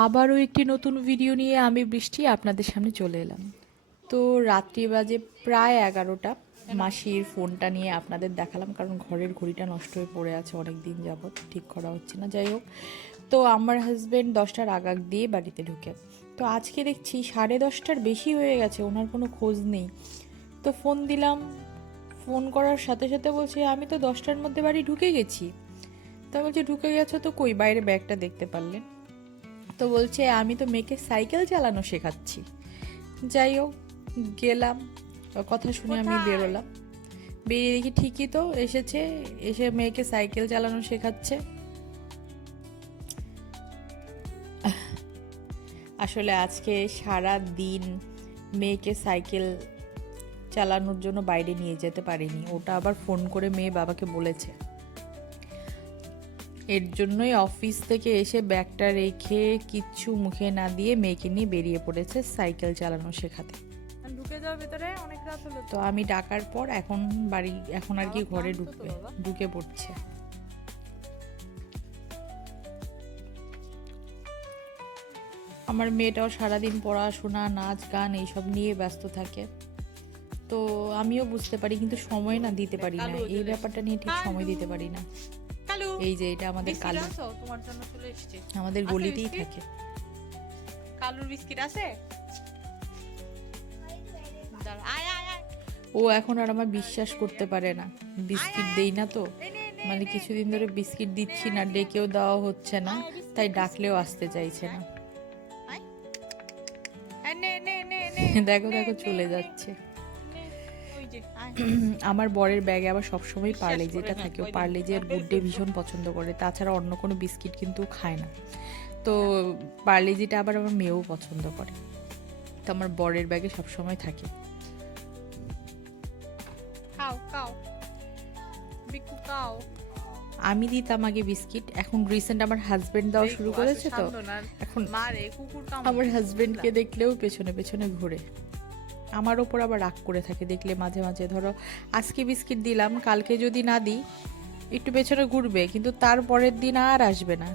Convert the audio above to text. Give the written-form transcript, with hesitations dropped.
আবারও একটি নতুন ভিডিও নিয়ে আমি বৃষ্টি আপনাদের সামনে চলে এলাম। তো রাত্রি বাজে প্রায় 11টা। মাসির ফোনটা নিয়ে আপনাদের দেখালাম, কারণ ঘরের ঘড়িটা নষ্ট হয়ে পড়ে আছে অনেক দিন যাবৎ, ঠিক করা হচ্ছে না। যাই হোক, তো আমার হাজব্যান্ড 10টার আগাগ দিয়ে বাড়িতে ঢুকে। তো আজকে দেখছি 10:30টার বেশি হয়ে গেছে, ওনার কোনো খোঁজ নেই। তো ফোন দিলাম, ফোন করার সাথে সাথে বলছে আমি তো 10টার মধ্যে বাড়ি ঢুকে গেছি। তা বলছে ঢুকে গেছো তো কই, বাইরে ব্যাগটা দেখতে পারলেন? তো বলছে আমি তো মেয়েকে সাইকেল চালানো শেখাচ্ছি। যাই হোক, গেলাম, কথা শুনে আমি বেরোলাম। বেরিয়ে দেখি ঠিকই তো এসেছে, এসে মেয়েকে সাইকেল চালানো শেখাচ্ছে। আসলে আজকে সারা দিন মেয়েকে সাইকেল চালানোর জন্য বাইরে নিয়ে যেতে পারিনি, ওটা আবার ফোন করে মেয়ে বাবাকে বলেছে। এর জন্যই অফিস থেকে এসে ব্যাগটা রেখে কিচ্ছু মুখে না দিয়ে মেয়েকে নিয়ে বেরিয়ে পড়েছে সাইকেল চালানো শেখাতে। ঢুকে যাও ভেতরে, অনেক রাত হলো তো আমি ডাকার পর এখন এখন আর কি ঘরে ঢুকবে, ঢুকে পড়ছে। আমার মেয়েটাও সারাদিন পড়াশোনা, নাচ গান এইসব নিয়ে ব্যস্ত থাকে। তো আমিও বুঝতে পারি, কিন্তু সময় না দিতে পারি না, এই ব্যাপারটা নিয়ে ঠিক সময় দিতে পারি না। কালু। এই যে এটা আমাদের কালু, তোমার জন্য চলে এসেছে। আমাদের গলিতেই থাকে। কালুর বিস্কিট আছে? দাঁড়া, আয় আয় আয়। ও এখন আর আমার বিশ্বাস করতে পারে না, বিস্কিট দেই না তো, মানে কিছুদিন ধরে বিস্কিট দিচ্ছি না, ডেকেও দেওয়া হচ্ছে না, তাই ডাকলেও আসতে চাইছে না। নে নে নে নে। দেখো দেখো চলে যাচ্ছে। ওই যে আয়। আমার বরের ব্যাগে আবার সবসময় পার্লেজিটা থাকে, ও পার্লেজি আর গুড ডে ভীষণ পছন্দ করে, তাছাড়া অন্য কোনো বিস্কিট কিন্তু খায় না। তো পার্লেজিটা আবার আমার মেয়েও পছন্দ করে, তো আমার বরের ব্যাগে সবসময় থাকে। খাও খাও বিকু খাও। আমি দিতাম আগে বিস্কিট, এখন রিসেন্ট আমার হাজবেন্ড দেওয়া শুরু করেছে, তো এখন মারে কুকুর কামড়। আমার হাজবেন্ডকে দেখলেও পেছনে পেছনে ঘুরে, আমার ওপর আবার রাগ করে থাকে দেখলে মাঝে মাঝে। ধরো আজকে বিস্কিট দিলাম, কালকে যদি না দিই একটু পেছনে ঘুরবে, কিন্তু তার পরের দিন আর আসবে না।